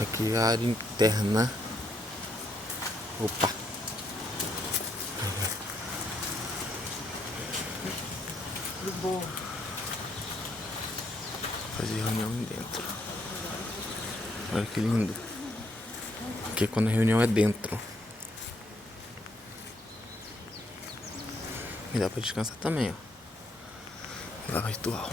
Aqui é a área interna. Opa! Bom. Fazer reunião dentro. Olha que lindo. Porque quando a reunião é dentro. E dá pra descansar também, ó. Lá virtual.